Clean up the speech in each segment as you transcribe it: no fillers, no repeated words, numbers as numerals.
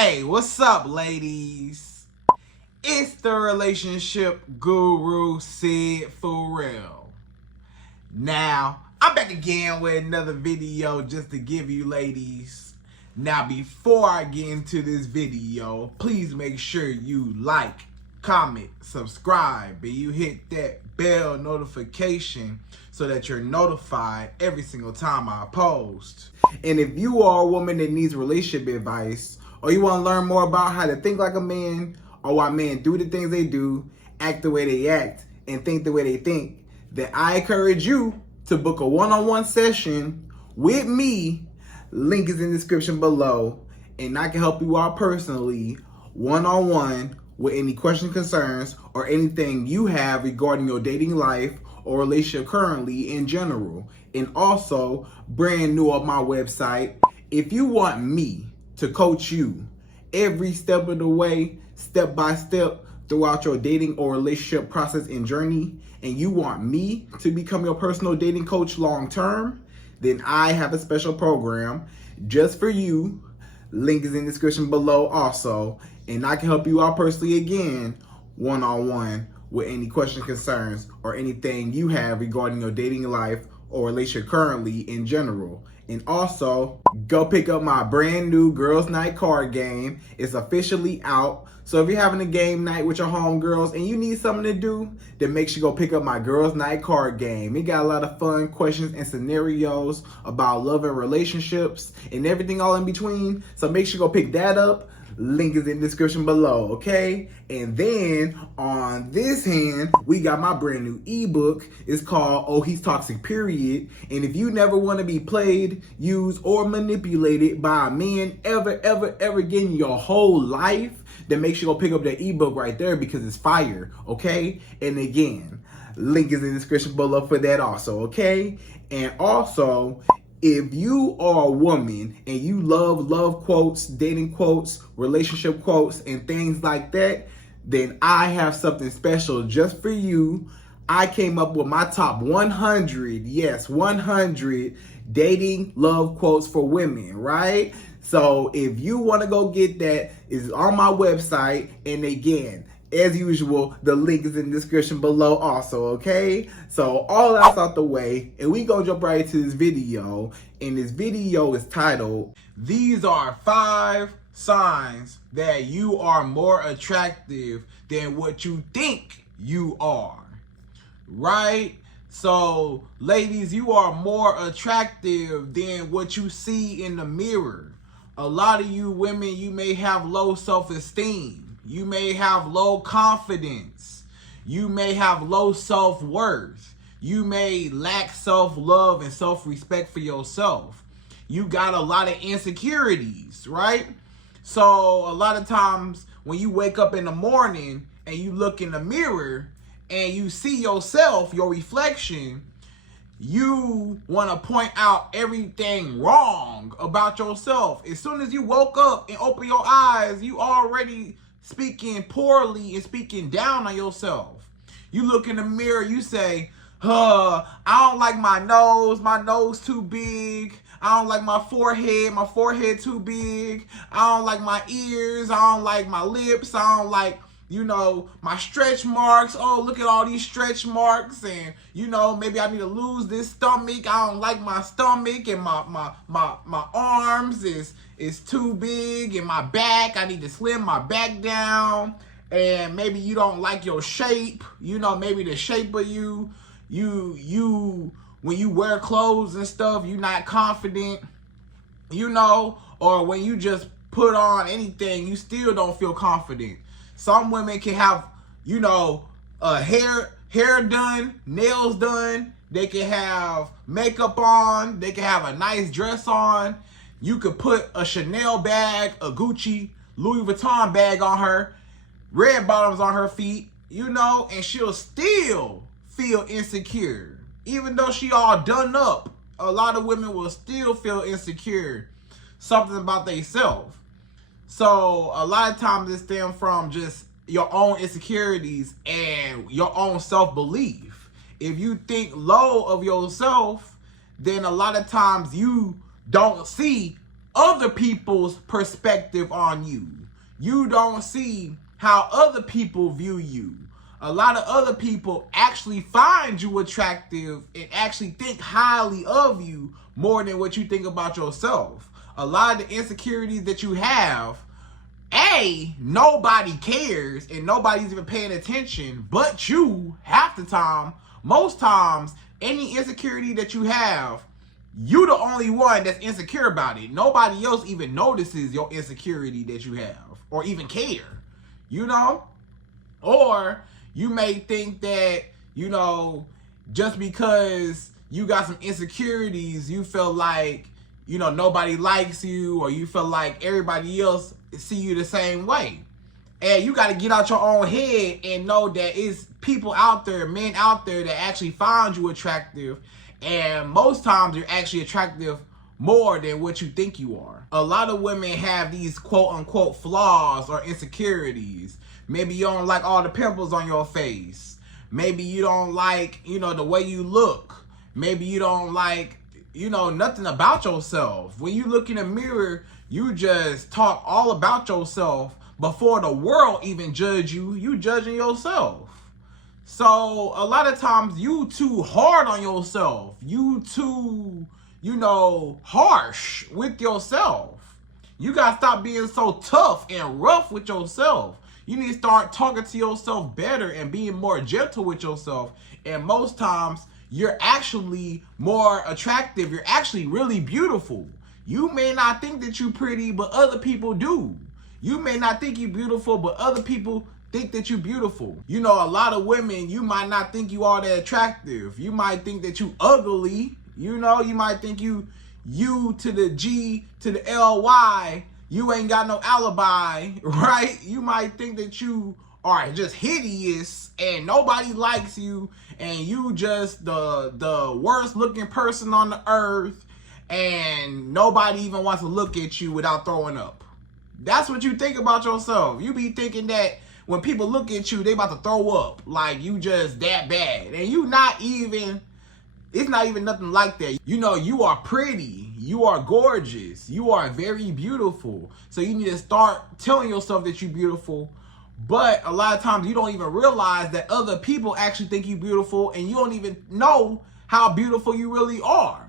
Hey, what's up, ladies? It's the relationship guru, Sydd Ferrell. Now, I'm back again with another video just to give you ladies. Now, before I get into this video, please make sure you like, comment, subscribe, and you hit that bell notification so that you're notified every single time I post. And if you are a woman that needs relationship advice, or you want to learn more about how to think like a man, or why men do the things they do, act the way they act, and think the way they think, then I encourage you to book a one-on-one session with me. Link is in the description below, and I can help you out personally, one-on-one, with any questions, concerns, or anything you have regarding your dating life or relationship currently in general. And also, brand new on my website, if you want me to coach you every step of the way, step by step, throughout your dating or relationship process and journey, and you want me to become your personal dating coach long term, then I have a special program just for you. Link is in the description below also, and I can help you out personally again, one-on-one, with any questions, concerns, or anything you have regarding your dating life or relationship currently in general. And also, go pick up my brand new Girls Night card game. It's officially out. So if you're having a game night with your homegirls and you need something to do, then make sure you go pick up my Girls Night card game. It got a lot of fun questions and scenarios about love and relationships and everything all in between. So make sure you go pick that up. Link is in the description below, okay? And then on this hand, we got my brand new ebook. It's called Oh He's Toxic, Period. And if you never want to be played, used, or manipulated by a man ever again in your whole life, then make sure you go pick up that ebook right there because it's fire, okay? And again, link is in the description below for that also, okay? And also, if you are a woman and you love quotes, dating quotes, relationship quotes, and things like that, then I have something special just for you. I came up with my top 100, yes, 100 dating love quotes for women, right? So if you want to go get that, it's on my website. And again, as usual, the link is in the description below also, okay? So all that's out the way, and we gonna jump right into this video. And this video is titled, These Are 5 Signs That You Are More Attractive Than What You Think You Are. Right? So, ladies, you are more attractive than what you see in the mirror. A lot of you women, you may have low self-esteem. You may have low confidence. You may have low self-worth. You may lack self-love and self-respect for yourself. You got a lot of insecurities, right? So a lot of times when you wake up in the morning and you look in the mirror and you see yourself, your reflection, you want to point out everything wrong about yourself. As soon as you woke up and open your eyes, you already speaking poorly and speaking down on yourself. You look in the mirror, you say, I don't like my nose too big. I don't like my forehead too big. I don't like my ears, I don't like my lips, I don't like, my stretch marks. Oh, look at all these stretch marks. And, maybe I need to lose this stomach. I don't like my stomach, and my arms is too big, and my back, I need to slim my back down. And maybe you don't like your shape, maybe the shape of you when you wear clothes and stuff, you're not confident, or when you just put on anything, you still don't feel confident. Some women can have, hair done, nails done. They can have makeup on. They can have a nice dress on. You could put a Chanel bag, a Gucci, Louis Vuitton bag on her, red bottoms on her feet, and she'll still feel insecure. Even though she all done up, a lot of women will still feel insecure, something about themselves. So a lot of times it stems from just your own insecurities and your own self-belief. If you think low of yourself, then a lot of times you don't see other people's perspective on you. You don't see how other people view you. A lot of other people actually find you attractive and actually think highly of you more than what you think about yourself. A lot of the insecurities that you have, nobody cares and nobody's even paying attention but you half the time. Most times, any insecurity that you have, you the only one that's insecure about it. Nobody else even notices your insecurity that you have or even care, you know? Or you may think that, you know, just because you got some insecurities, you feel like, you know, nobody likes you, or you feel like everybody else see you the same way. And you got to get out your own head and know that it's people out there, men out there that actually find you attractive. And most times you're actually attractive more than what you think you are. A lot of women have these quote unquote flaws or insecurities. Maybe you don't like all the pimples on your face. Maybe you don't like, you know, the way you look. Maybe you don't like, you know, nothing about yourself. When you look in the mirror, you just talk all about yourself before the world even judge you. You judging yourself. So a lot of times you too hard on yourself. You too, you know, harsh with yourself. You got to stop being so tough and rough with yourself. You need to start talking to yourself better and being more gentle with yourself. And most times, you're actually more attractive. You're actually really beautiful. You may not think that you're pretty, but other people do. You may not think you're beautiful, but other people think that you're beautiful. You know, a lot of women, you might not think you are that attractive. You might think that you ugly. You know, you might think you to the G to the L-Y. You ain't got no alibi, right? You might think that you are just hideous and nobody likes you and you just the worst looking person on the earth and nobody even wants to look at you without throwing up. That's what you think about yourself. You be thinking that when people look at you, they about to throw up, like you just that bad. And you not even, it's not even nothing like that. You know, you are pretty. You are gorgeous. You are very beautiful. So you need to start telling yourself that you're beautiful. But a lot of times you don't even realize that other people actually think you're beautiful and you don't even know how beautiful you really are.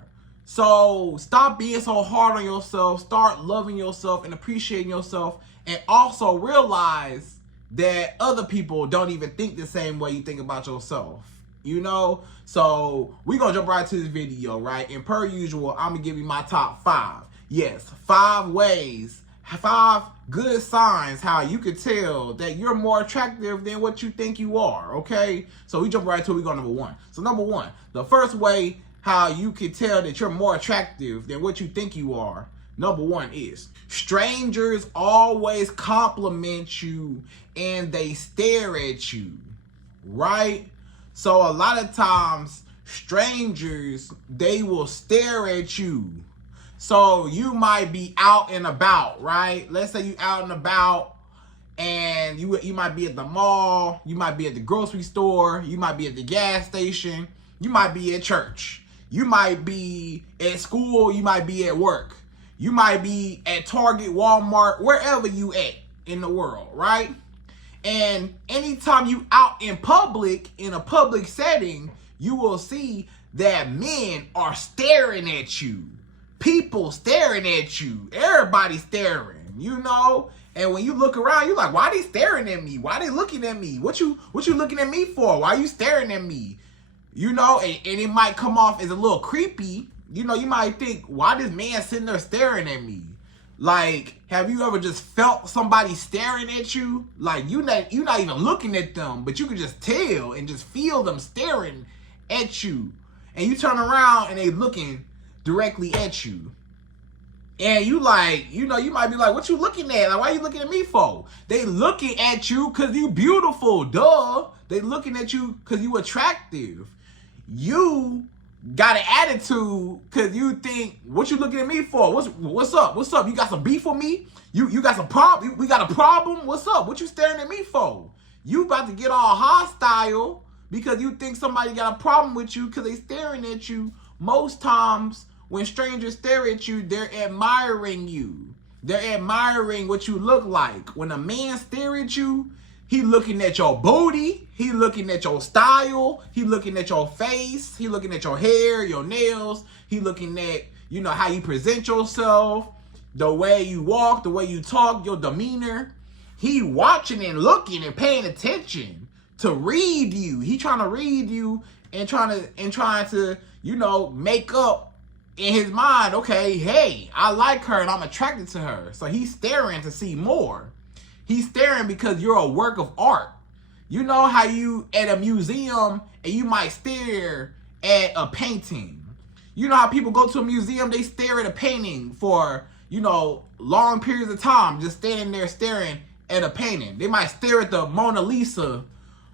So stop being so hard on yourself. Start loving yourself and appreciating yourself. And also realize that other people don't even think the same way you think about yourself. You know, so we're going to jump right to this video, right? And per usual, I'm going to give you my top 5. Yes, 5 ways, 5 good signs how you could tell that you're more attractive than what you think you are, okay? So we jump right to it. We go number 1. So number 1, the first way how you could tell that you're more attractive than what you think you are, number 1 is strangers always compliment you and they stare at you, right? So a lot of times, strangers, they will stare at you. So you might be out and about, right? Let's say you out and about and you might be at the mall, you might be at the grocery store, you might be at the gas station, you might be at church, you might be at school, you might be at work, you might be at Target, Walmart, wherever you at in the world, right? And anytime you out in public, in a public setting, you will see that men are staring at you. People staring at you. Everybody staring, you know? And when you look around, you're like, why are they staring at me? Why are they looking at me? What you looking at me for? Why are you staring at me? You know, and it might come off as a little creepy. You know, you might think, why this man sitting there staring at me? Like, have you ever just felt somebody staring at you? Like, you're not even looking at them, but you can just tell and just feel them staring at you. And you turn around and they looking directly at you. And you like, you know, you might be like, what you looking at? Like, why you looking at me for? They looking at you because you beautiful, duh. They looking at you because you attractive. You got an attitude because you think, what you looking at me for? What's up? What's up? You got some beef with me? You got some problem? We got a problem? What's up? What you staring at me for? You about to get all hostile because you think somebody got a problem with you because they staring at you. Most times when strangers stare at you, they're admiring you. They're admiring what you look like. When a man stares at you, he looking at your booty, he looking at your style, he looking at your face, he looking at your hair, your nails, he looking at, you know, how you present yourself, the way you walk, the way you talk, your demeanor. He watching and looking and paying attention to read you. He trying to read you and trying to, you know, make up in his mind, okay, hey, I like her and I'm attracted to her. So he's staring to see more. He's staring because you're a work of art. You know how you at a museum and you might stare at a painting. You know how people go to a museum, they stare at a painting for, you know, long periods of time, just standing there staring at a painting. They might stare at the Mona Lisa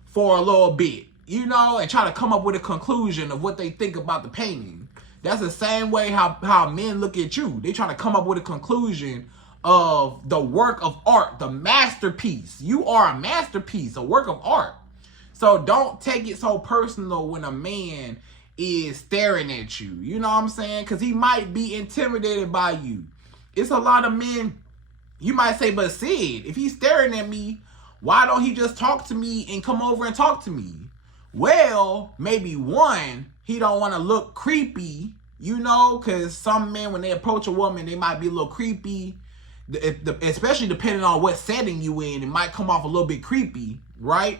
for a little bit, you know, and try to come up with a conclusion of what they think about the painting. That's the same way how men look at you. They trying to come up with a conclusion of the work of art, the masterpiece. You are a masterpiece, a work of art. So don't take it so personal when a man is staring at you. You know what I'm saying? Because he might be intimidated by you. It's a lot of men, you might say, but Syd, if he's staring at me, why don't he just talk to me and come over and talk to me? Well, maybe one, he don't want to look creepy, you know, because some men, when they approach a woman, they might be a little creepy, especially depending on what setting you in. It might come off a little bit creepy, right?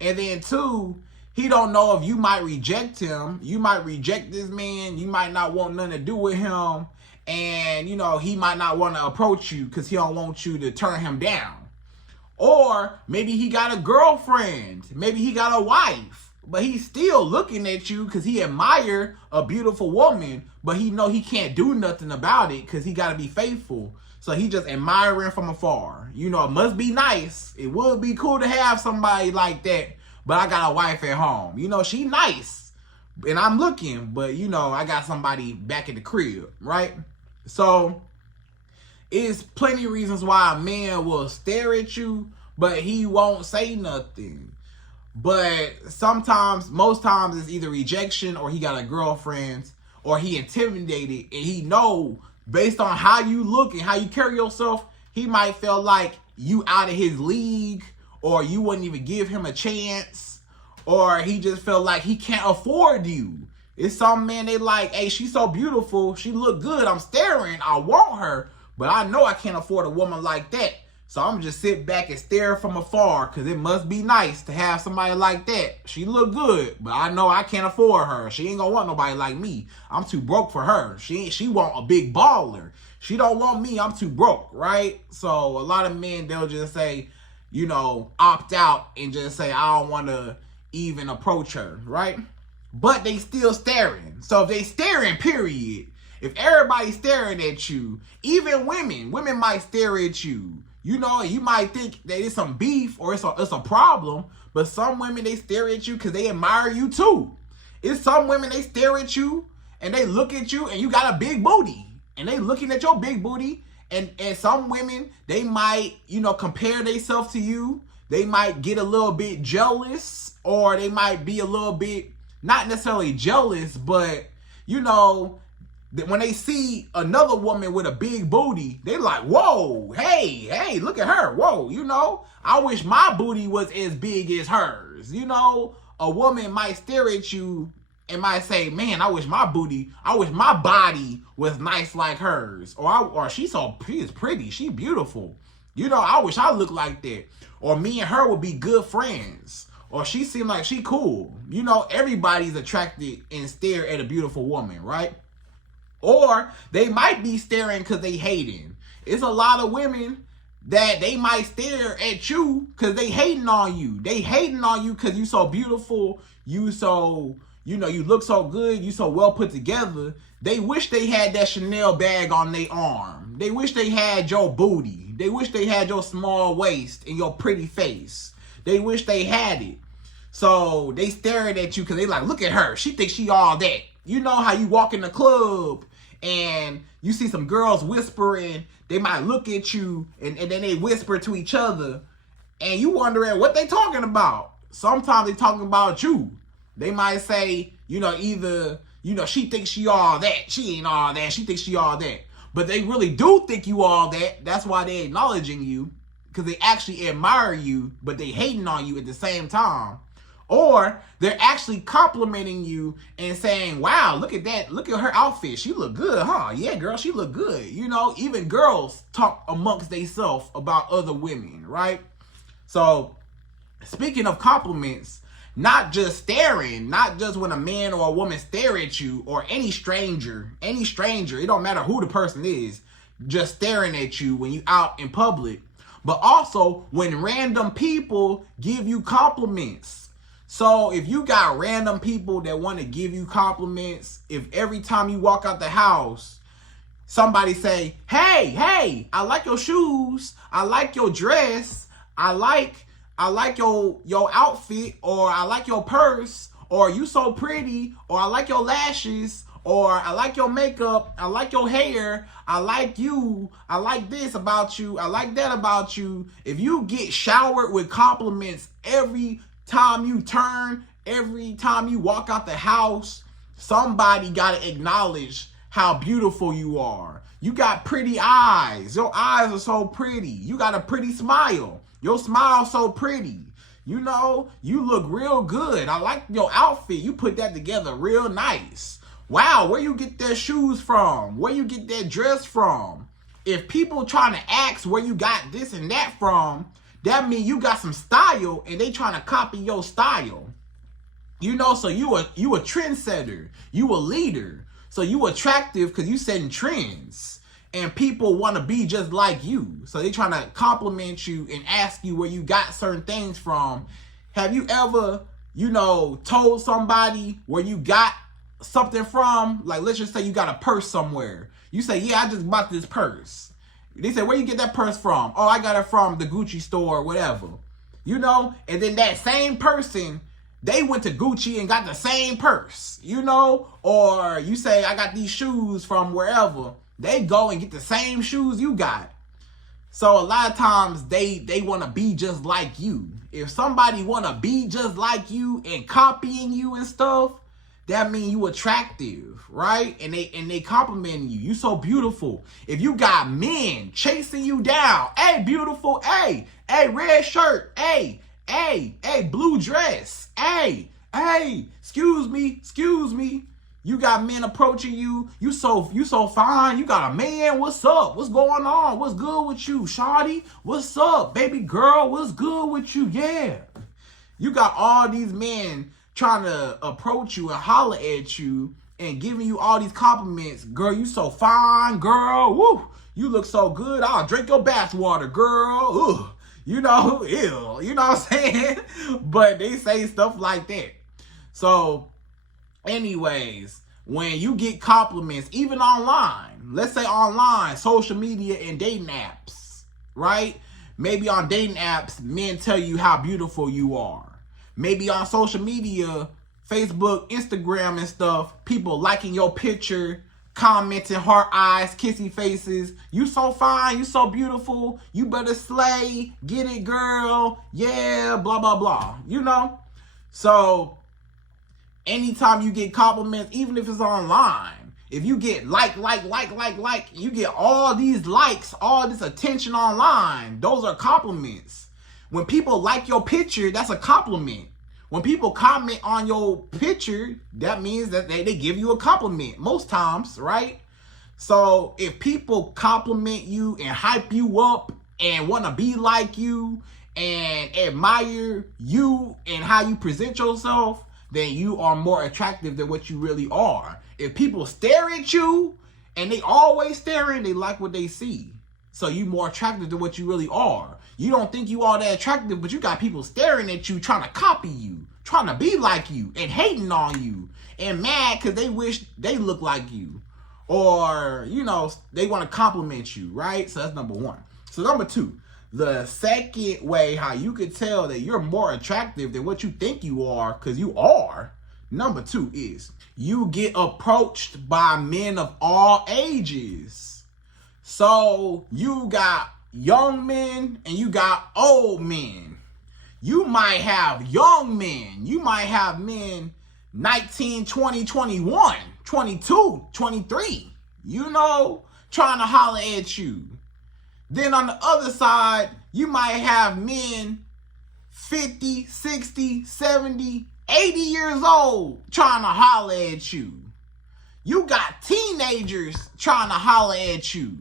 And then two, he don't know if you might reject him. You might reject this man. You might not want nothing to do with him. And, you know, he might not want to approach you because he don't want you to turn him down. Or maybe he got a girlfriend. Maybe he got a wife. But he's still looking at you because he admire a beautiful woman. But he know he can't do nothing about it because he got to be faithful. So he just admiring from afar. You know, it must be nice. It would be cool to have somebody like that. But I got a wife at home. You know, she nice. And I'm looking. But, you know, I got somebody back at the crib, right? So it's plenty of reasons why a man will stare at you, but he won't say nothing. But sometimes, most times, it's either rejection or he got a girlfriend or he intimidated, and he know based on how you look and how you carry yourself, he might feel like you out of his league, or you wouldn't even give him a chance, or he just felt like he can't afford you. It's some men, they like, hey, she's so beautiful, she look good, I'm staring, I want her, but I know I can't afford a woman like that. So I'm just sit back and stare from afar, because it must be nice to have somebody like that. She look good, but I know I can't afford her. She ain't gonna want nobody like me. I'm too broke for her. She want a big baller. She don't want me, I'm too broke, right? So a lot of men, they'll just say, you know, opt out and just say, I don't want to even approach her, right? But they still staring. So if they staring, period, if everybody's staring at you, even women might stare at you. You know, you might think that it's some beef or it's a problem, but some women, they stare at you because they admire you too. It's some women, they stare at you and they look at you and you got a big booty and they looking at your big booty. And some women, they might, you know, compare themselves to you. They might get a little bit jealous, or they might be a little bit, not necessarily jealous, but, you know, when they see another woman with a big booty, they like, whoa, hey, look at her. Whoa, you know, I wish my booty was as big as hers. You know, a woman might stare at you and might say, man, I wish my body was nice like hers. Or she is pretty, she beautiful. You know, I wish I looked like that. Or me and her would be good friends. Or she seemed like she cool. You know, everybody's attracted and stare at a beautiful woman, right? Or they might be staring because they hating. It's a lot of women that they might stare at you because they hating on you. They hating on you because you so beautiful, you so, you know, you look so good, you so well put together. They wish they had that Chanel bag on their arm. They wish they had your booty. They wish they had your small waist and your pretty face. They wish they had it. So they staring at you because they like, look at her. She thinks she all that. You know how you walk in the club and you see some girls whispering. They might look at you and then they whisper to each other. And you wondering what they talking about. Sometimes they talking about you. They might say, you know, either, You know, she thinks she all that. She ain't all that. She thinks she all that. But they really do think you all that. That's why they acknowledging you, because they actually admire you, but they hating on you at the same time. Or they're actually complimenting you and saying, wow, look at that. Look at her outfit. She look good, huh? Yeah, girl, she look good. You know, even girls talk amongst themselves about other women, right? So speaking of compliments, not just staring, not just when a man or a woman stare at you, or any stranger, it don't matter who the person is, just staring at you when you out in public, but also when random people give you compliments. So if you got random people that want to give you compliments, if every time you walk out the house, somebody say, hey, I like your shoes, I like your dress, I like your outfit, or I like your purse, or you so pretty, or I like your lashes, or I like your makeup, I like your hair, I like you, I like this about you, I like that about you. If you get showered with compliments every time you turn, every time you walk out the house, somebody got to acknowledge how beautiful you are. You got pretty eyes. Your eyes are so pretty. You got a pretty smile. Your smile's so pretty. You know, you look real good. I like your outfit. You put that together real nice. Wow, where you get their shoes from? Where you get that dress from? If people trying to ask where you got this and that from, that means you got some style and they trying to copy your style. You know, so you a trendsetter. You a leader. So you attractive because you setting trends. And people want to be just like you. So they trying to compliment you and ask you where you got certain things from. Have you ever, you know, told somebody where you got something from? Like, let's just say you got a purse somewhere. You say, yeah, I just bought this purse. They say, where you get that purse from? Oh, I got it from the Gucci store or whatever. You know? And then that same person, they went to Gucci and got the same purse. You know? Or you say, I got these shoes from wherever. They go and get the same shoes you got. So a lot of times they want to be just like you. If somebody want to be just like you and copying you and stuff, that means you attractive, right? And they complimenting you. You so beautiful. If you got men chasing you down, hey, beautiful, hey, red shirt, hey, blue dress, hey, excuse me. You got men approaching you. You so fine. You got a man. What's up? What's going on? What's good with you, shawty? What's up, baby girl? What's good with you? Yeah. You got all these men trying to approach you and holler at you and giving you all these compliments. Girl, you so fine, girl. Woo, you look so good. I'll drink your bath water, girl. Ugh. You know, ew. You know what I'm saying? But they say stuff like that. So, anyways, when you get compliments, even online, let's say online, social media and dating apps, right? Maybe on dating apps, men tell you how beautiful you are. Maybe on social media, Facebook, Instagram and stuff, people liking your picture, commenting, heart eyes, kissy faces. You so fine, you so beautiful, you better slay, get it girl, yeah, blah, blah, blah, you know? So, anytime you get compliments, even if it's online, if you get like, you get all these likes, all this attention online, those are compliments. When people like your picture, that's a compliment. When people comment on your picture, that means that they give you a compliment most times, right? So if people compliment you and hype you up and want to be like you and admire you and how you present yourself, then you are more attractive than what you really are. If people stare at you and they always staring, they like what they see. So you more attractive than what you really are. You don't think you all that attractive, but you got people staring at you, trying to copy you, trying to be like you, and hating on you, and mad because they wish they look like you. Or, you know, they want to compliment you, right? So that's number one. So number two, the second way how you could tell that you're more attractive than what you think you are, because you are, number two is you get approached by men of all ages. So you got young men and you got old men. You might have young men. You might have men 19, 20, 21, 22, 23, you know, trying to holler at you. Then on the other side, you might have men 50, 60, 70, 80 years old trying to holler at you. You got teenagers trying to holler at you.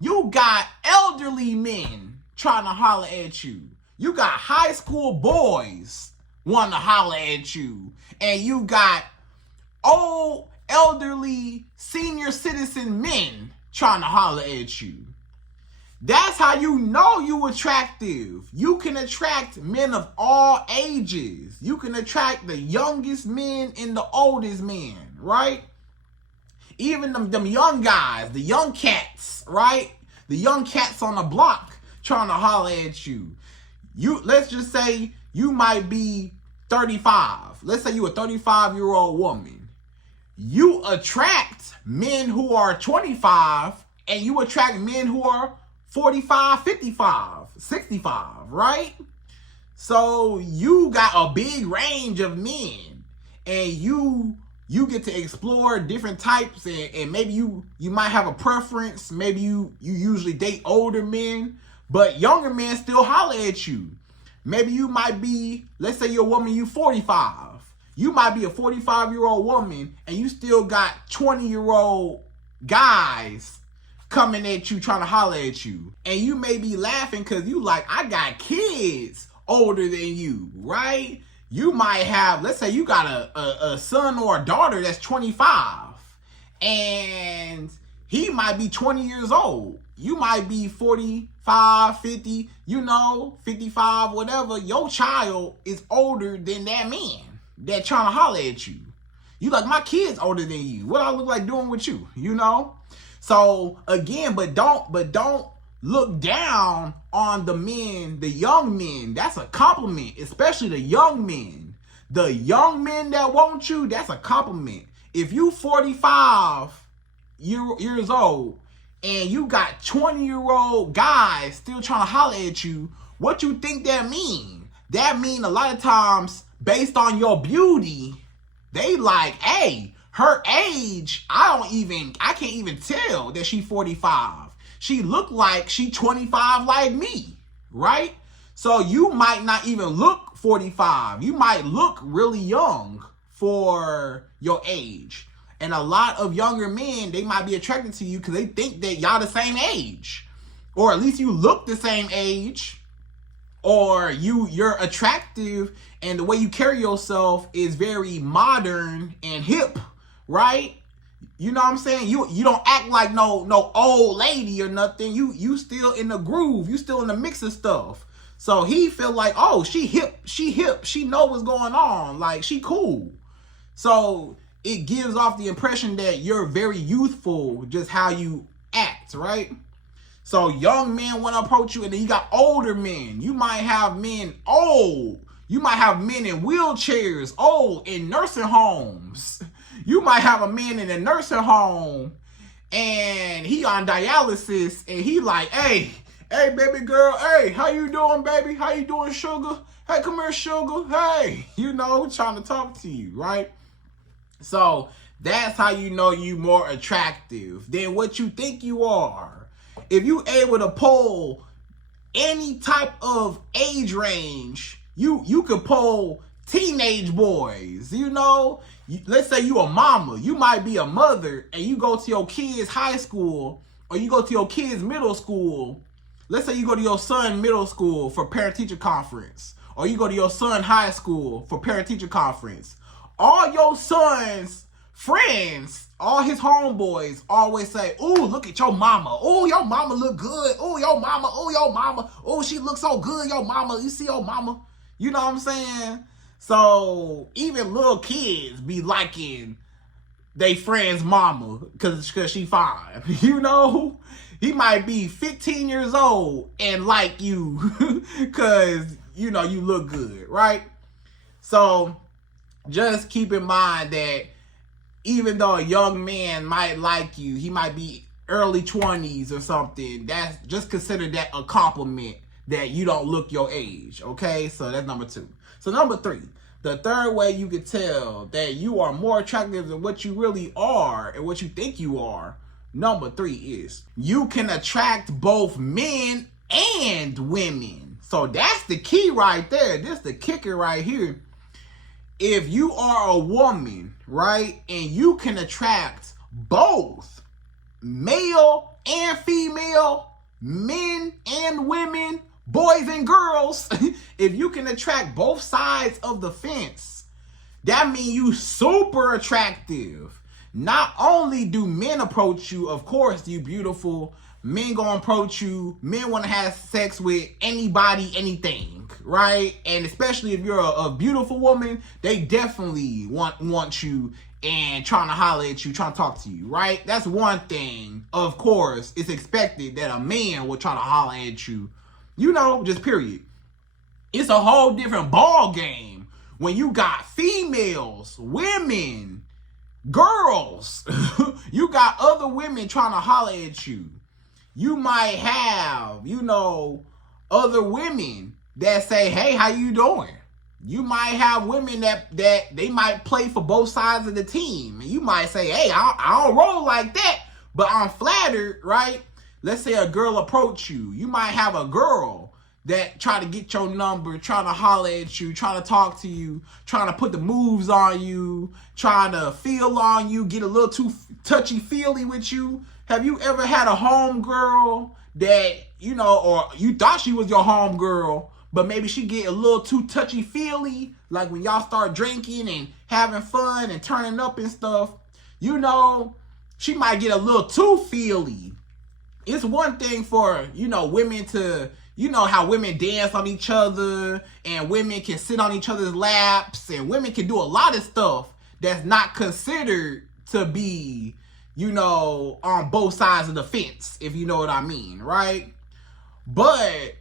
You got elderly men trying to holler at you. You got high school boys wanting to holler at you. And you got old, elderly, senior citizen men trying to holler at you. That's how you know you attractive. You can attract men of all ages. You can attract the youngest men and the oldest men, right? Even them young guys, the young cats, right? The young cats on the block trying to holler at you. Let's just say you might be 35. Let's say you're a 35-year-old woman. You attract men who are 25, and you attract men who are 45, 55, 65, right? So you got a big range of men, and you get to explore different types, and maybe you might have a preference. Maybe you usually date older men, but younger men still holler at you. Maybe you might be, let's say you're a woman, you 45. You might be a 45-year-old woman, and you still got 20-year-old guys coming at you, trying to holler at you. And you may be laughing because you like, I got kids older than you, right? You might have, let's say you got a son or a daughter that's 25, and he might be 20 years old. You might be 45, 50, 55, whatever. Your child is older than that man that trying to holler at you. You like, my kid's older than you. What I look like doing with you, So again, but don't look down on the men, the young men. That's a compliment, especially the young men. The young men that want you, that's a compliment. If you 45 years old and you got 20-year-old guys still trying to holler at you, what you think that mean? That mean a lot of times, based on your beauty, they like, hey, her age, I can't even tell that she 45. She look like she 25 like me, right? So you might not even look 45. You might look really young for your age. And a lot of younger men, they might be attracted to you because they think that y'all the same age. Or at least you look the same age. Or you're attractive and the way you carry yourself is very modern and hip, right? You know what I'm saying? You don't act like no old lady or nothing. You still in the groove. You still in the mix of stuff. So he feel like, oh, she hip. She know what's going on. Like, she cool. So it gives off the impression that you're very youthful, just how you act, right? So young men want to approach you, and then you got older men. You might have men old. You might have men in wheelchairs, old, in nursing homes. You might have a man in a nursing home, and he on dialysis, and he like, hey, baby girl, hey, how you doing, baby? How you doing, sugar? Hey, come here, sugar. Hey, trying to talk to you, right? So that's how you know you more attractive than what you think you are. If you able to pull any type of age range, you could pull teenage boys, Let's say you a mama. You might be a mother and you go to your kids' high school or you go to your kids' middle school. Let's say you go to your son middle school for parent-teacher conference, or you go to your son high school for parent-teacher conference. All your son's friends, all his homeboys always say, ooh, look at your mama. Ooh, your mama look good. Ooh, your mama. Ooh, your mama. Ooh, she looks so good, your mama. You see your mama? You know what I'm saying? So even little kids be liking they friend's mama because she fine. He might be 15 years old and like you because, you look good, right? So just keep in mind that even though a young man might like you, he might be early 20s or something, just consider that a compliment that you don't look your age, okay? So that's number 2. So number 3, The third way you could tell that you are more attractive than what you really are and what you think you are, number 3 is you can attract both men and women. So that's the key right there. This is the kicker right here. If you are a woman, right, and you can attract both male and female, men and women, boys and girls, if you can attract both sides of the fence, that means you super attractive. Not only do men approach you, of course, you beautiful, men gonna approach you, men want to have sex with anybody, anything, right? And especially if you're a beautiful woman, they definitely want you and trying to holler at you, trying to talk to you, right? That's one thing. Of course, it's expected that a man will try to holler at you, you know, just period. It's a whole different ball game when you got females, women, girls. You got other women trying to holler at you. You might have, you know, other women that say, hey, how you doing? You might have women that they might play for both sides of the team. And you might say, hey, I don't roll like that, but I'm flattered, right? Let's say a girl approach you. You might have a girl that try to get your number, trying to holler at you, trying to talk to you, trying to put the moves on you, trying to feel on you, get a little too touchy-feely with you. Have you ever had a homegirl that, you know, or you thought she was your homegirl, but maybe she get a little too touchy-feely, like when y'all start drinking and having fun and turning up and stuff, you know, she might get a little too feely. It's one thing for, you know, women to, you know how women dance on each other and women can sit on each other's laps and women can do a lot of stuff that's not considered to be, you know, on both sides of the fence, if you know what I mean, right? But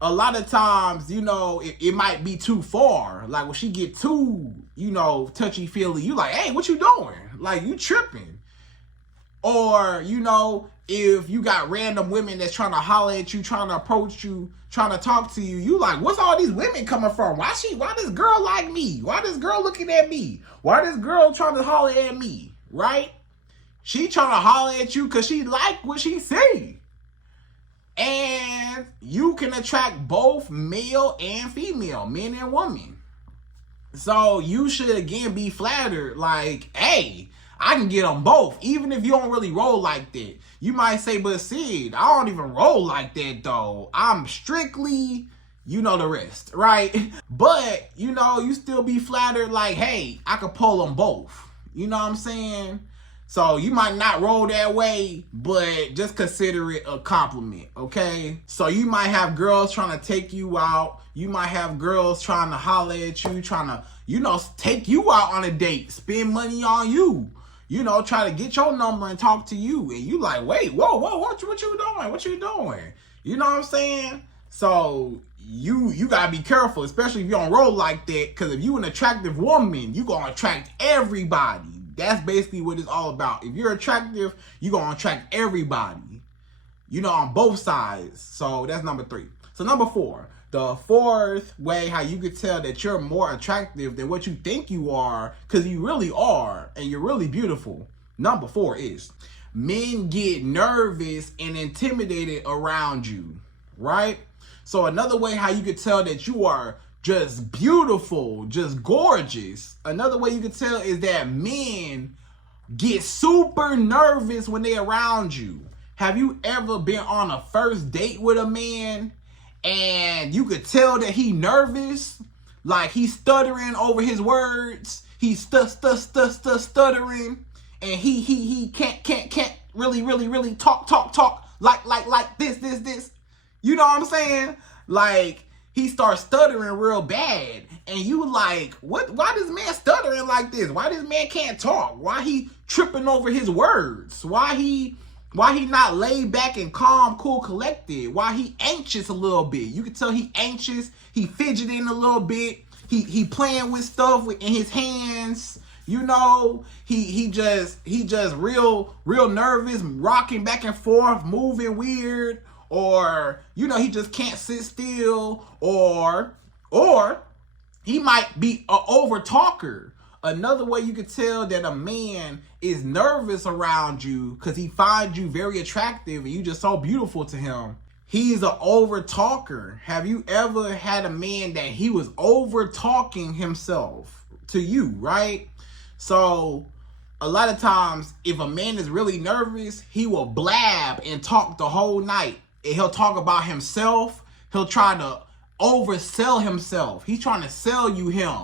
a lot of times, you know, it might be too far. Like when she get too, you know, touchy-feely, you like, hey, what you doing? Like, you tripping. Or, you know, if you got random women that's trying to holler at you, trying to approach you, trying to talk to you, you like, what's all these women coming from? Why this girl like me? Why this girl looking at me? Why this girl trying to holler at me, right? She trying to holler at you because she like what she see. And you can attract both male and female, men and women. So you should, again, be flattered. Like, hey, I can get them both, even if you don't really roll like that. You might say, but Syd, I don't even roll like that, though. I'm strictly, you know the rest, right? But, you know, you still be flattered like, hey, I could pull them both. You know what I'm saying? So you might not roll that way, but just consider it a compliment, okay? So you might have girls trying to take you out. You might have girls trying to holler at you, trying to, you know, take you out on a date, spend money on you. You know, try to get your number and talk to you. And you like, wait, whoa, what you doing? What you doing? You know what I'm saying? So you gotta be careful, especially if you don't roll like that, because if you an attractive woman, you gonna attract everybody. That's basically what it's all about. If you're attractive, you're going to attract everybody, you know, on both sides. So that's number 3. So number 4, the fourth way how you could tell that you're more attractive than what you think you are, because you really are, and you're really beautiful. Number 4 is men get nervous and intimidated around you, right? So another way how you could tell that you are just beautiful, just gorgeous. Another way you can tell is that men get super nervous when they're around you. Have you ever been on a first date with a man and you could tell that he nervous? Like he's stuttering over his words. He's stuttering, and he can't really talk like this. You know what I'm saying? Like, he starts stuttering real bad, and you like, what? Why this man stuttering like this? Why this man can't talk? Why he tripping over his words? Why he not laid back and calm, cool, collected? Why he anxious a little bit? You can tell he anxious. He fidgeting a little bit. He playing with stuff in his hands. You know, he just real nervous, rocking back and forth, moving weird. Or, you know, he just can't sit still, or He might be an over talker. Another way you could tell that a man is nervous around you because he finds you very attractive and you just so beautiful to him. He's an over talker. Have you ever had a man that he was over talking himself to you, right? So a lot of times if a man is really nervous, he will blab and talk the whole night. And he'll talk about himself. He'll try to oversell himself. He's trying to sell you him.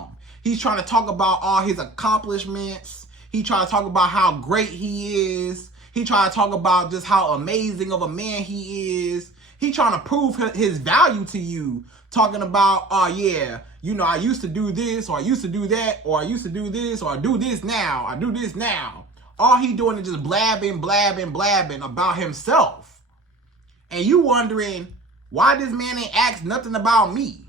He's trying to talk about all his accomplishments. He trying to talk about how great he is. He trying to talk about just how amazing of a man he is. He trying to prove his value to you. Talking about, oh yeah, you know, I used to do this, or I used to do that, or I used to do this, or I do this now. I do this now. All he doing is just blabbing about himself. And you wondering, why this man ain't asked nothing about me?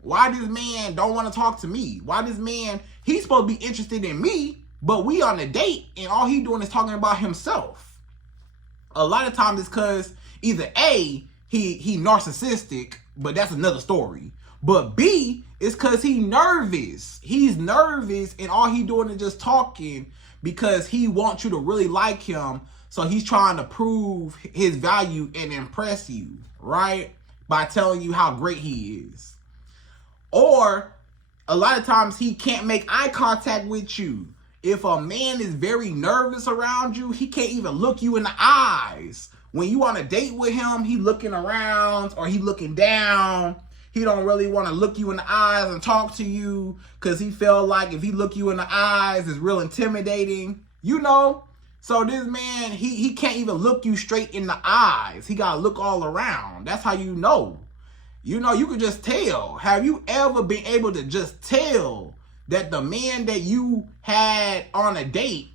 Why this man don't want to talk to me? Why this man, he's supposed to be interested in me, but we on a date and all he doing is talking about himself. A lot of times it's because either A, he narcissistic, but that's another story. But B, it's because he nervous. He's nervous and all he doing is just talking because he wants you to really like him. So he's trying to prove his value and impress you, right? By telling you how great he is. Or a lot of times he can't make eye contact with you. If a man is very nervous around you, he can't even look you in the eyes. When you on a date with him, he looking around or he looking down. He don't really want to look you in the eyes and talk to you because he feel like if he look you in the eyes, it's real intimidating. You know? So this man, he can't even look you straight in the eyes. He got to look all around. That's how you know. You know, you could just tell. Have you ever been able to just tell that the man that you had on a date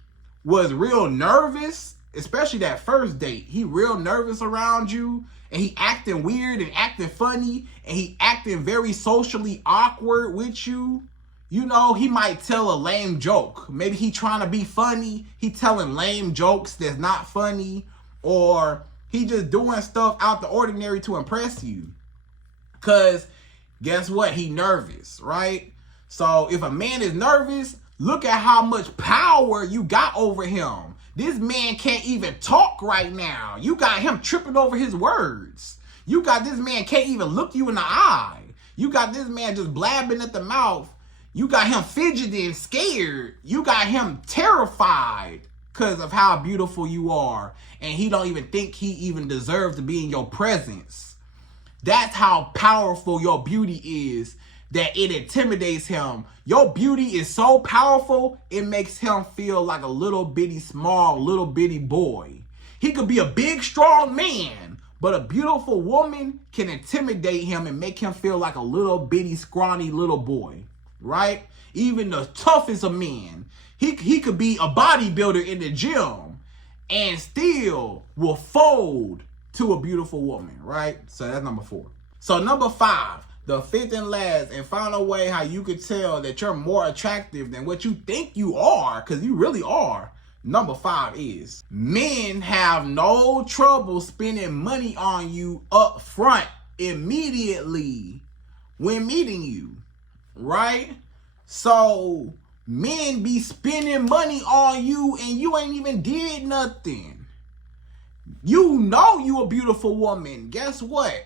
was real nervous? Especially that first date. He real nervous around you and he acting weird and acting funny and he acting very socially awkward with you. You know, he might tell a lame joke. Maybe he trying to be funny. He telling lame jokes that's not funny. Or he just doing stuff out the ordinary to impress you. Because guess what? He nervous, right? So if a man is nervous, look at how much power you got over him. This man can't even talk right now. You got him tripping over his words. You got this man can't even look you in the eye. You got this man just blabbing at the mouth. You got him fidgeting, scared. You got him terrified because of how beautiful you are. And he don't even think he even deserves to be in your presence. That's how powerful your beauty is, that it intimidates him. Your beauty is so powerful, it makes him feel like a little bitty small, little bitty boy. He could be a big, strong man, but a beautiful woman can intimidate him and make him feel like a little bitty, scrawny little boy, right? Even the toughest of men, he could be a bodybuilder in the gym and still will fold to a beautiful woman, right? So that's number 4. So number 5, the fifth and last and final way how you could tell that you're more attractive than what you think you are, because you really are. Number 5 is men have no trouble spending money on you up front immediately when meeting you, right? So men be spending money on you and you ain't even did nothing. You know you a beautiful woman. Guess what?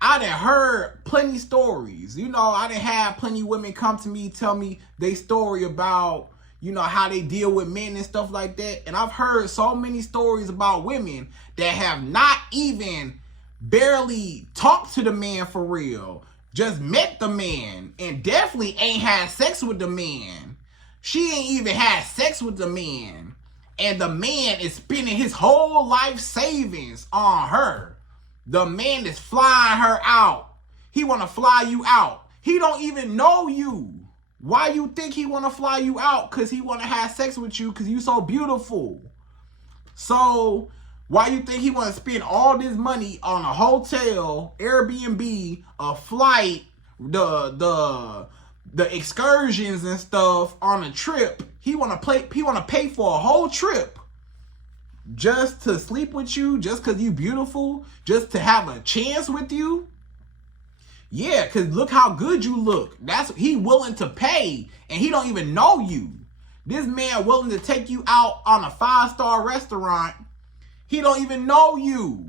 I done heard plenty stories. You know, I done had plenty of women come to me, tell me their story about, you know, how they deal with men and stuff like that. And I've heard so many stories about women that have not even barely talked to the man for real. Just met the man and definitely ain't had sex with the man. She ain't even had sex with the man. And the man is spending his whole life savings on her. The man is flying her out. He want to fly you out. He don't even know you. Why you think he want to fly you out? Because he want to have sex with you because you so beautiful. So why you think he want to spend all this money on a hotel, Airbnb, a flight, the excursions and stuff on a trip? He want to pay for a whole trip just to sleep with you, just because you beautiful, just to have a chance with you. Yeah, because look how good you look. He willing to pay, and he don't even know you. This man willing to take you out on a 5-star restaurant. He don't even know you.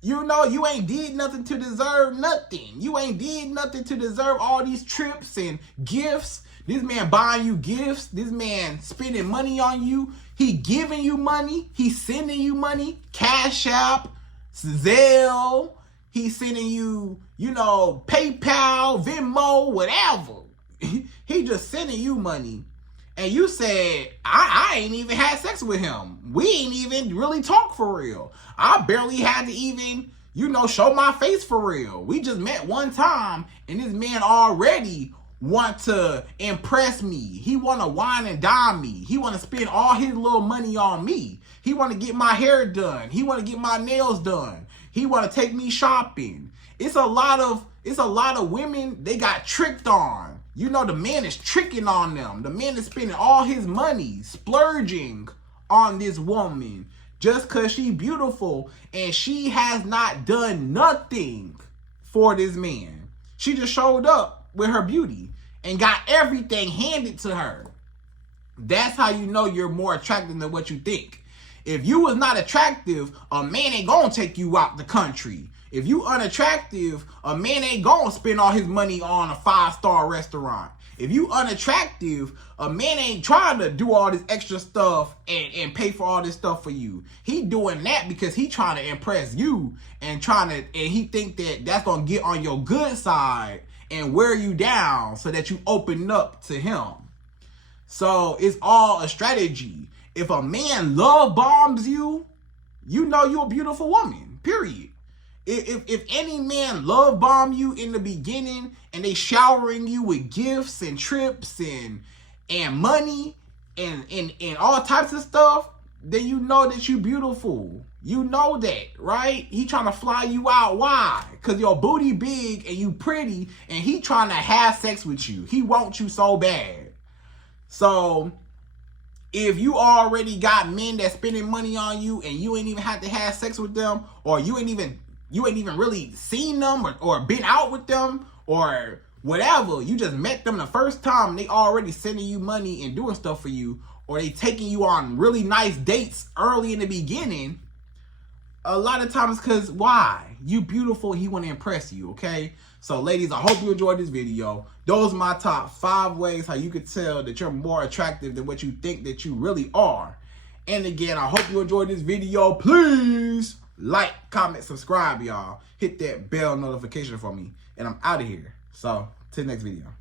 You know, you ain't did nothing to deserve nothing. You ain't did nothing to deserve all these trips and gifts. This man buying you gifts. This man spending money on you. He giving you money. He sending you money. Cashapp, Zelle. He's sending you, you know, PayPal, Venmo, whatever. He just sending you money. And you said, I ain't even had sex with him. We ain't even really talk for real. I barely had to even, you know, show my face for real. We just met one time, and this man already want to impress me. He want to wine and dine me. He want to spend all his little money on me. He want to get my hair done. He want to get my nails done. He want to take me shopping. It's a lot of women, they got tricked on. You know, the man is tricking on them. The man is spending all his money, splurging on this woman just because she's beautiful, and she has not done nothing for this man. She just showed up with her beauty and got everything handed to her. That's how you know you're more attractive than what you think. If you was not attractive, a man ain't gonna take you out the country. If you unattractive, a man ain't gonna spend all his money on a 5-star restaurant. If you unattractive, a man ain't trying to do all this extra stuff and pay for all this stuff for you. He doing that because he trying to impress you and he think that that's gonna get on your good side and wear you down so that you open up to him. So it's all a strategy. If a man love bombs you, you know you're a beautiful woman, period. If any man love bomb you in the beginning and they showering you with gifts and trips and money and all types of stuff, then you know that you beautiful. You know that, right? He trying to fly you out. Why? Because your booty big and you pretty, and he trying to have sex with you. He wants you so bad. So if you already got men that spending money on you and you ain't even had to have sex with them, or you ain't even really seen them or been out with them or whatever, you just met them the first time and they already sending you money and doing stuff for you, or they taking you on really nice dates early in the beginning, a lot of times because why? You beautiful, he want to impress you, okay? So ladies, I hope you enjoyed this video. Those are my top 5 ways how you could tell that you're more attractive than what you think that you really are. And again, I hope you enjoyed this video. Please like, comment, subscribe, y'all. Hit that bell notification for me. And I'm out of here. So, till the next video.